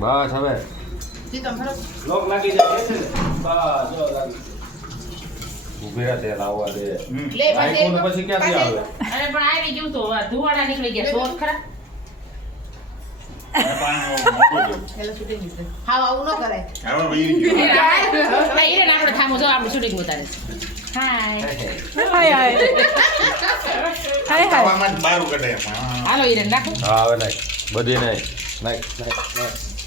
બસ હવે લોક લાગી જાય છે ને બસ જો લાગી ઉભી રહે તેલ આવવા દે લે આઈફોન પછી ક્યાંથી આવે અરે પણ આવી ગયું તો ધુવાડા નીકળી ગયા સોર ખરા હા આવું ન કરાય એને આપણે થામો જો આપણે શૂટિંગ ઉતારે હાય બારું કઢે હાલો ઈરન રાખો હા હવે નાખ બધી નાખ નાખ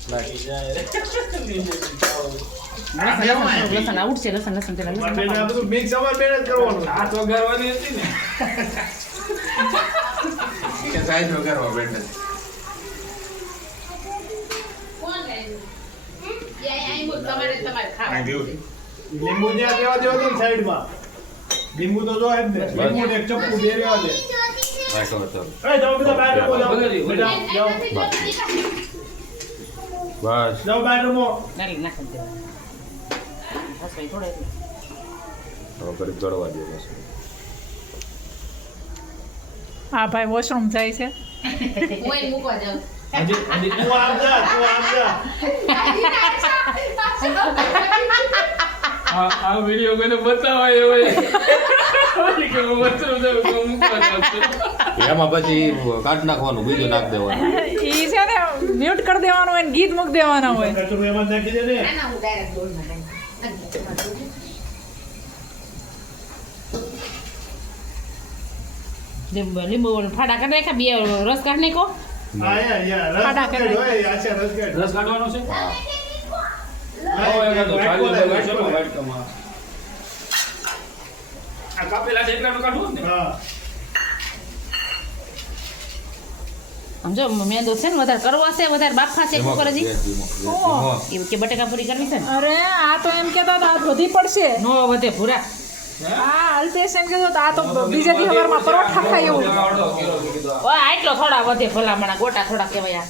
નાખ લસણ ઉઠશે લસણ પેલા લસણ આ બધું મિક્સ અમાર બેન જ કરવાનું આ તો ગરવાની હતી ને કે સાઈઝ વગર બેઠે તમારે ખાવા લીંબુ જ્યાં દેવા દેવા તો સાઈડમાં લીંબુ તો જો જ ને લીંબુ ને એક ચપ્પુ બે રહેવા દે નાખો તો એ જાઓ બધા બહાર રમો જાઓ બેટા જાઓ બસ જાઓ બહાર રમો નાખી નાખી દે હસવાઈ થોડે હવે કરી ચડવા દે બસ હા ભાઈ વોશરૂમ જાય છે હું એને મૂકવા જાઉં હજી તું આમ જા આ વિડિયો કોઈને બતાવાય એવો કે હું વસ્તુ દઉં તો મૂકવા જાઉં એમાં પછી કાઢ નાખવાનું બીજું નાખ દેવાનું ઈ છે ને મ્યુટ કરી દેવાનું હોય ને ગીત મૂક દેવાના હોય કચરું એમાં નાખી દે ને ના ના હું ડાયરેક્ટ દોડ માં લીંબુ ફાડા કરી નાખ્યા બે રસ કાઢી નાખો હા યા રસ કાઢો હોય આ છે રસ કાઢ રસ કાઢવાનો છે આ કાપેલા છે એટલા કાઢવું ને હા સમજો મેંદો છે ને વધારે કરવો છે વધારે બાફા છે કુકર હજી એવું કે બટેકા પૂરી કરવી છે ને અરે આ તો એમ કેતા હતા આ વધી પડશે નો વધે પૂરા હા અલ્પેશ એમ કેતો આ તો બીજા દી હવારમાં પરોઠા ખાય એવું ઓય આટલો થોડા વધે ભલામણા ગોટા થોડા કહેવાય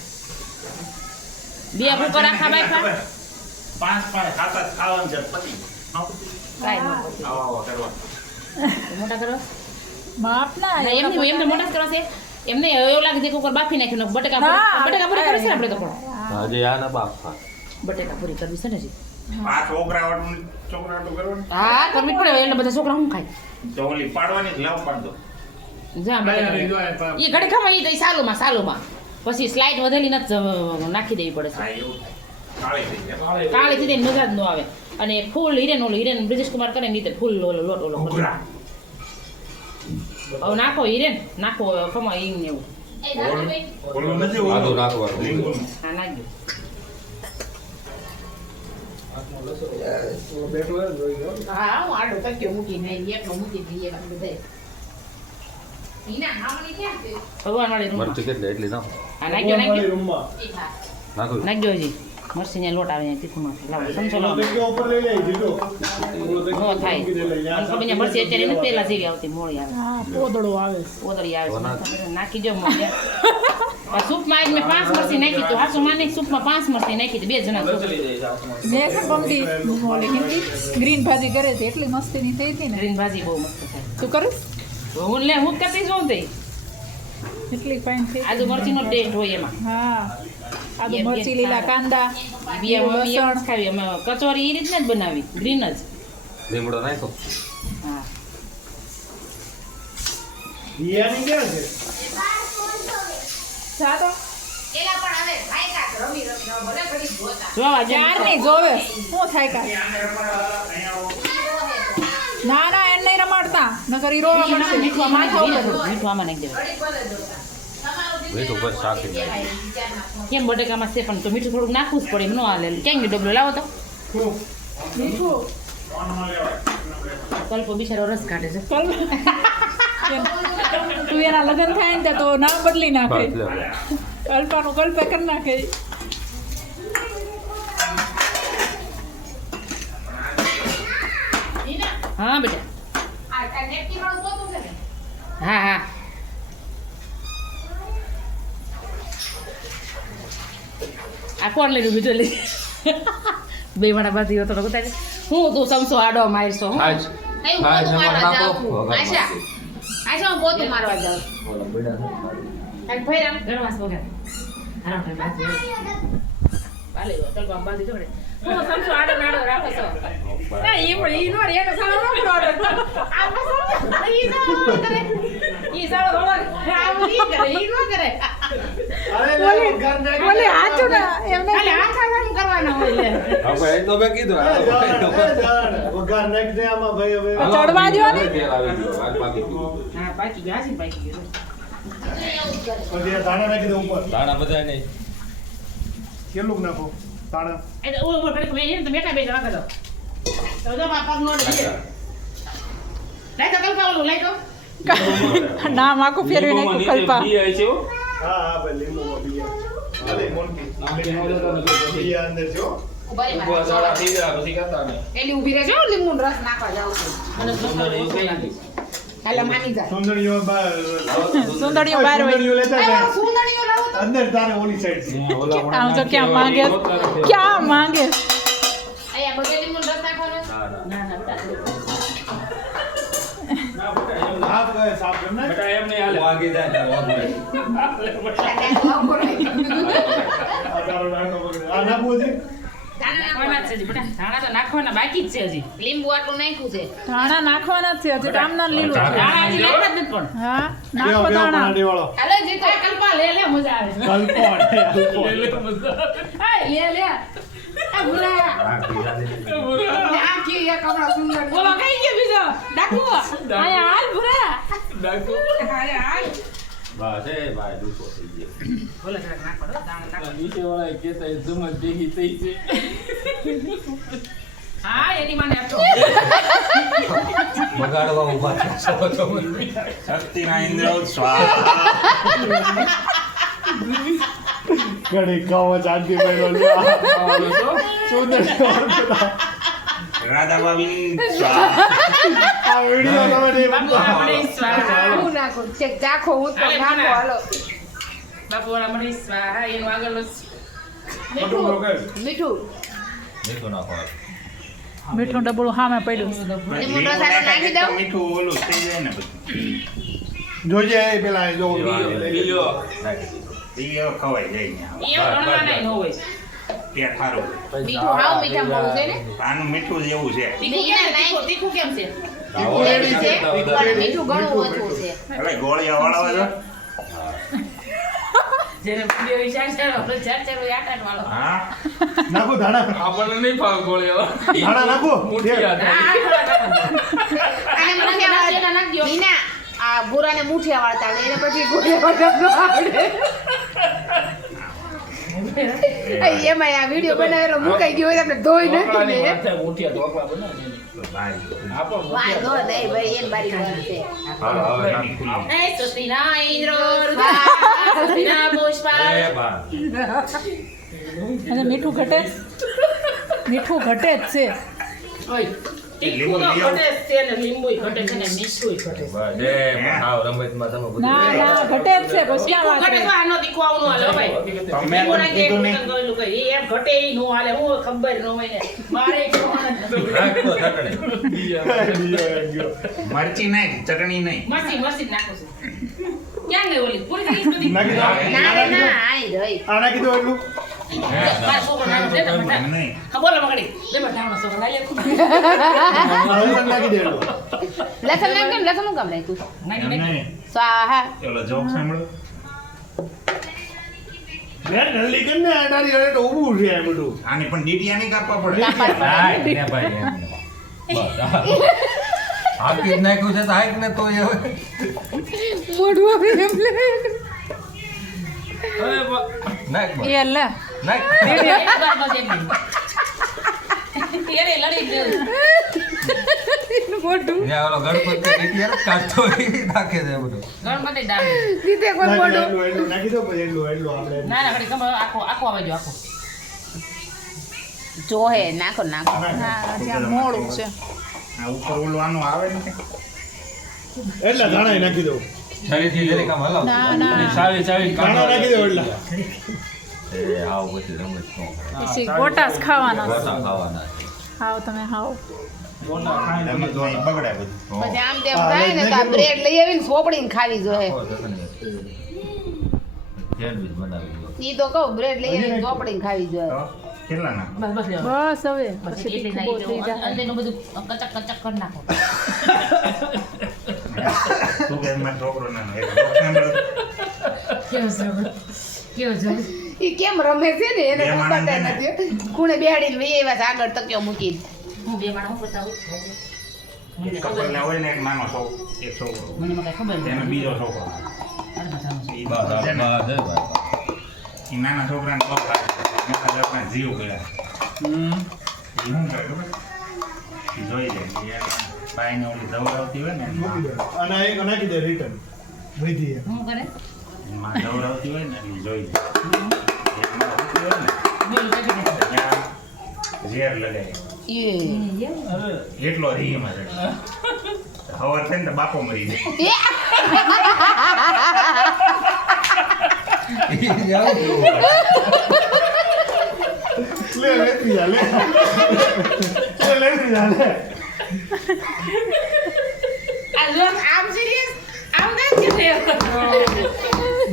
બે કુકર આખા બાફા પાંચ ખાતા ખાવાનું છે પતિ કાઈ ન આવો કરવા મોટા કરો માપ ના એમને મોટા કરો છે એમને એવું લાગે છે કુકર બાફી નાખ્યું બટેકા પૂરી કરે છે ને આપણે તો પણ હજી આ ના બાપા બટેકા પૂરી કરવી છે ને જી આ છોકરાવાળું કરવાનું હા કરવી પડે એટલે બધા છોકરા શું ખાય તો ઓલી પાડવાની જ લાવ પાડ દો જા બટેકા એ ઘડી ખવાય એ સાલુમાં પછી સ્લાઇડ વધેલી નથી નાખી દેવી પડે હા છે એવું કાળી થઈ જાય કાળી થી મજા જ ન આવે અને ફૂલ હિરેન બ્રિજેશ કુમાર કરે ને રીતે ફૂલ લોટ ઓલો ઘૂઘરા હવે નાખો હિરેન નાખો ખમા ઈંગ ને એવું ઓલું નથી આદુ નાખવાનું. લીંબુનું. હા નાખજો બેઠો હોય જોઈ લો હા હું આડો તક્યો મૂકીને એકનો મૂકી દઈએ બધે ઈના હાવણી ક્યાં છે ભગવાન વાળી રૂમ મરચી કેટલી એટલી નાખો હા નાખજો રૂમમાં નાખો નાખજો હજી મરસી ને લોટ આવે તીખું લાવો સમજો ઓલો તો કે ઉપર લઈ લે જીતો નો થાય મને ખબર છે મરસી અત્યારે નથી પેલા જેવી આવતી મોળી આવે હા પોદળો આવે છે ઓદળી આવે છે નાખી દો મોળી સૂપમાં આજ મેં 5 મરસી નાખી તો હાસુ માને સૂપમાં 5 મરસી નાખી તો બે જણા સૂપ મેં છે પમડી ઓલી હિન્દી ગ્રીન ભાજી કરે છે એટલી મસ્તીની થઈ હતી ને ગ્રીન ભાજી બહુ મસ્ત થાય તું કરીશ હું કરતી જોઉં તે એટલી ફાઇન થઈ આજુ મરચીનો ટેસ્ટ હોય એમાં હા આદુ મરચી લીલા કાંદા બિયા મમ્મી એમ જ ખાવી અમે કચોરી એ રીતના જ બનાવી ગ્રીન જ લીમડો નાખો હા બિયાની ક્યાં છે જા તો એલા પણ હવે ખાઈ કાક રમી ભલે ઘડી જોતા જો ચાર નહીં જોવે શું થાય કા ના ના એને નહીં રમાડતા નકર ઈ રોવા મળશે મીઠું માથા ઉપર આમાં નાખી દેવા મીઠું બસ સાકી કેમ બટેકામાં છે પણ તો મીઠું થોડુંક નાખવું જ પડે એમ ન હાલે ક્યાં ગયું ડબલો લાવો તો મીઠું કલ્પો બિચારો રસ કાઢે છે તું એના લગ્ન થાય ને તો નામ બદલી નાખે બસ લે કલ્પાનું કલ્પે કરી નાખે હા બેટા હા હા આ કોણ લઈને બીજો લઈ બે મારા બાધી હતો તો હું તું સમસો આડો મારશો હું આજ આજ નંબર નાખો આશા આશા હું પોતું મારવા જાઉં બોલો બેડા અને ફેરામ ગણવાસ વગર હા બાજી વાલે તો ચાલ બામ બાજી જોડે હું સમસો આડો નાડો રાખો છો એ પણ ઈ નો રે તો સારો નો ઓર્ડર આ બસ ઈ નો કરે ઈ સારો રોડ આ ઈ કરે ઈ નો કરે અરે લે વઘાર નાખી બોલે હાચું ના એમને ખાલી હાથ આમ કરવાના હોય લે હવે એક તો મેં કીધું વઘાર નાખી દે આમાં ભાઈ હવે ચડવા દ્યો ને તેલ આવી ગયું આગ પાકી ગયું હા પાકી ગયા છે પાકી ગયો પછી આ દાણા નાખી દે ઉપર દાણા બધા નહીં કેટલું નાખો દાણા એ તો ઉપર ફરી મેં તો મેટા બે જવા દો તો જો પાપા નો દે લઈ તો કલકા ઓલું લઈ તો નામ આખું ફેરવી નાખ્યું કલ્પા હા હા ભાઈ લીંબુ બીયા અરે મોનકી બીયા અંદર જો ઉભારી માં એલી ઊભી રહેજો લીંબુ રસ નાખવા જાવ છું મને હાલો માની જા સુંદરીઓ સુંદરીઓ બહાર હોય સુંદરીઓ લેતા એ જાય સુંદરીઓ લાવો તો અંદર તારે ઓલી સાઈડ છે આમ તો ક્યાં માંગે ક્યાં માંગે આયા બગે લીંબુ રસ નાખવાનો ના ના હાથ ગયે સાફ કર નાખ વાગી જાય વાગી અડારો નાખો બગડે આ નાખવું છે નાખવાના જ છે હજી બેટા ધાણા તો નાખવાના બાકી જ છે હજી લીંબુ આટલું નાખ્યું છે ધાણા નાખવાના જ છે હજી આમના લીલું છે ધાણા હજી નાખ્યા જ નથી પણ હા નાખો ધાણા વાળો હાલો જીતો કલ્પા લે લે મજા આવે હાય લે લે આ ભૂરા આ કી એક કપડા સુંદર બોલો કઈ ગયો બીજો ડાકુ આયા હાલ ભૂરા ડાકુ આયા હાલ બસ એ ભાઈ દુખો થઈ ગયો બોલે જરાક નાખો દાણા નાખો હા એની મને આપો બગાડવા ઉભા થયા છો તમે શક્તિના ઇન્દ્ર સ્વાહા ઘડી કાવો શાંતિ મેળવો સુંદર રાધા બાબી સ્વાહા આ વિડિયો તમે નહીં બાપુ આપણે સ્વાહા હું નાખું ચેક ચાખો હું તો હાલે, નાખો ના. હાલો બાપુ આપણે સ્વાહા એનું આગળ મોટું રોકે મીઠું મીઠું નાખો મીઠું ડબલું સામે પડ્યું લીંબુ રસ આટલું નાખી દઉં? મીઠું ઓલું થઈ જાય ને બધું જોજે એ પેલા જો નાખી દીધું એ ખવાઈ જાય ને એ ગણવાના ન હોય પેટ સારું મીઠું હાવ મીઠા મોળું છે ને આનું મીઠું જ એવું છે તીખું કેમ છે આવો રેડી છે બધા પણ મીઠું ઘણું ઓછું છે એટલે ગોળિયા વાળા હોય જેને પ્રિય વિચાર છે આપણે ચાર ચાર હોય આઠ આઠ વાળો હા નાખો ધાણા આપણને નહીં ભાવ ગોળીઓ ધાણા નાખો મોટી દે. યાદ હા આઠ વાળા નાખ દો નીના આ ભૂરાને મુઠિયા વાળતા આવડે એને પછી ગોળિયા વાળતા આવડે એમાં આ વિડીયો બનાવેલો મુકાઈ ગયો હોય તો આપણે ધોઈ નાખીને મોટિયા ઢોકળા બનાવીએ વાય ગો નહીં ભાઈ એન બારી ગયો છે હાલો હવે નાખી એ સુસ્તિના ઇન્દ્ર સુસ્તિના પુષ્પા એ બા અને મીઠું ઘટે મીઠું ઘટે જ છે ઓય તીખું તો ઘટે જ છે ને લીંબુય ઘટે છે ને મીઠુંય ઘટે છે બસ એ હાવ રમતમાં તમે બધું ના ના ઘટે જ છે પછી ક્યાં તીખું ઘટે વાત તો રહી? આનો તીખું આવું ન હાલે હો ભાઈ તમે લીંબુ નાખી કીધું એક નહીં ગળેલું કરી એમ ઘટે ઈ નો હાલે હું ખબર ન હોય ને મારે ખાવાનું નાખતો ચટણી મરચી નહીં ચટણી નહીં મરસી મરસી નાખું છું ક્યાં ગઈ ઓલી પૂરી થઈ ગઈ નાખી દો ના રે ના આઈ રહી આ નાખી દો એટલું મારા છોકરો નાનો છે ને બેટા નહીં હા બોલો મગડી લે બેટા છોકરો લઈ લે ખૂબ આ લસણ નાખી દે એટલું લસણ નાખ કેમ લસણ નું કામ રાખ્યું નાખી એમ નાખી નહીં સ્વાહા ઓલો જોક સાંભળો લે જલ્દી કર ને આ તારી અરે તો ઊભું છે આ બધું આની પણ ડીટીયા નહીં કાપવા પડે હા ને ભાઈ એમ બસ આખી જ નાખ્યું છે તો હાઈક ને તો એ હવે મોઢું આવે એમ લે નાખ બસ એ લે નાખ એક વાર બસ એમ તેરે લડી ગયો એનું મોઢું ત્યાં ઓલો ગણપતિ રીતિયા કાઢતો હોય એ નાખે છે બધું ગણપતિ ડાબી દીધે કોઈ મોઢું એટલું નાખી દો પછી એટલું આપણે ના ના ઘડી ખબર આખો આખો આવે જો આખો જો હે નાખો નાખો હા ત્યાં મોડું છે આ ઉપર ઓલું આનું આવે ને એટલા ધાણા નાખી દો છરીથી જરીક આમ હલાવ ના ના સારી સારી ધાણા નાખી દો એટલા એ હાવ પછી રમત ન કરે. પછી ગોટાસ ખાવાના ગોટા ખાવાના છે. હાવ તમે હાવ એમાં તો અહીં બગડે બધું પછી આમ તેમ થાય ને તો આ બ્રેડ લઈ આવીને સોપડીને ખાવી જોઈએ આખો ચટણી. સેન્ડવિચ બનાવી દો. ઈ તો કહું બ્રેડ લઈ આવીને ચોપડીને ખાવી જોઈએ તો કેટલા ના બસ બસ લ્યો. બસ હવે બસ પછી એટલી તીખું બહુ થઈ નાખી દો. જાય અંદરનું બધું કચક કચક કરી નાખો. તું કે મારો છોકરો નાનો એક જોક સાંભળ. કેવો સરસ. કેવો સરસ. ઈ કેમ રમે છે ને એને બે ખબર માણસ છે ને. નથી ખૂણે બેહાડીને વહી આવ્યા છે આગળ તકિયો મૂકીને હું બે માણસ બતાવું. એક કપલને હોય ને એક નાનો છોકરો એક છોકરો મને કઈ ખબર એને નથી. બીજો છોકરો અરે બતાવો. ઈ બસ છે ને, બસ જય ભાઈ. ઈ નાના છોકરાને બહુ લાગે મોટા છોકરાને જીવ ગયા હમ. ઈ શું કરે ખબર ઈ જોઈ લે ઈ એના બાઈને ઓલી દવડાવતી હોય ને એની મૂકી દે. અને એક નાખી દે રિટર્ન વધી શું કરે? માં દવડાવતી હોય ને એટલે જોઈ લે એમાં હોતી હોય ને બોલ કાઢી દે. ત્યાં ઝેર લગાય એ એટલો રી એમાં રહે. હવાર થાય ને તો બાપો મરી જાય લે લેતી જા લે લેતી જા લે આ લોક આમ serious? આમ નથી થયો.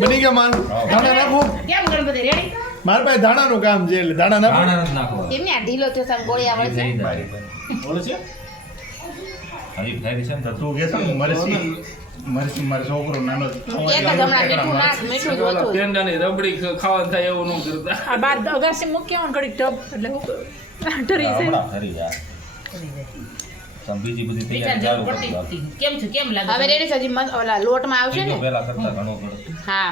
બની ગયા માલ ધાણા નાખું કેમ ગણપતિ રેડી? મારા પાસે ધાણાનું કામ છે એટલે ધાણા નાખું દાણા નથી નાખવા. એમને આ ઢીલો થયો સામે ગોળી આવે છે જઈ જાય. ઓળે છે હજી ફેરી છે ને તો તું કહેશો ને મરસી મરસી મારો છોકરો નાનો એક જ હમણાં મીઠું નાખ મીઠું જ ઓછું પેંડાની રબડી ખાવાનું થાય એવું ન કરતા. આ બાર અગાસી મૂકી આવો ને ઘડીક ટબ એટલે ઠરી જાય હમણાં ફરી જાય. તમે બીજી બધી વિચાર તૈયારી જરૂર ચાલુ કરી પડતી. કેમ છે? કેમ લાગે? હવે રેડી છે હજી ઓલા લોટમાં આવશે ને પેલા કરતા ઘણો ઘણો. હા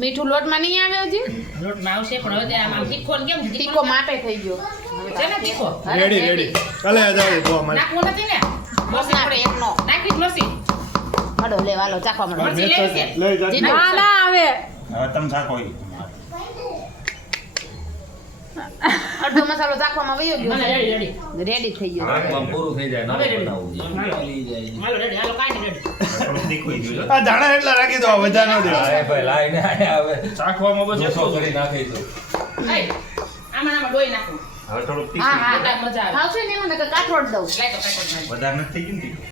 મીઠું લોટમાં નહીં આવે હજી લોટમાં આવશે પણ હવે આમ તીખો ને કેમ છે? તીખો માપે થઈ ગયો છે ને તીખો? અરે, રેડી રેડી કાલે આ જાવ તો અમારે નાખવું નથી ને? બસ આપણે એકનો નાખી જ નથી. મડો લે વાલો ચાખવા મડો મરચી લેવી છે? લઈ જા જીના. ના ના આવે હવે તમે શાકો અડધો મસાલો ચાખવામાં વયો મને ગયો રેડી રેડી. રેડી થઈ ગયો આમ પૂરું થઈ જાય હવે નવું રેડી. બનાવવું છે. લઈ જાય. હાલો રેડી. હાલો કાંઈ નહીં રેડી. થોડું તીખું જોઈએ આ ધાણા એટલા રાખી દો બધા ન દે અરે ભાઈ લાઈને આયા હવે ચાખવામાં બસ જોશો એટલું જ. કરી નાખીશું. આય. આમાં ડોઈ નાખું. હવે થોડુંક હા તીખું હા મજા આવે. ખાવશે ને એમાં નકર કાઠોડ દઉં લાય તો કાંઈ નહીં. વધારે નથી થઈ ગયું ને તીખું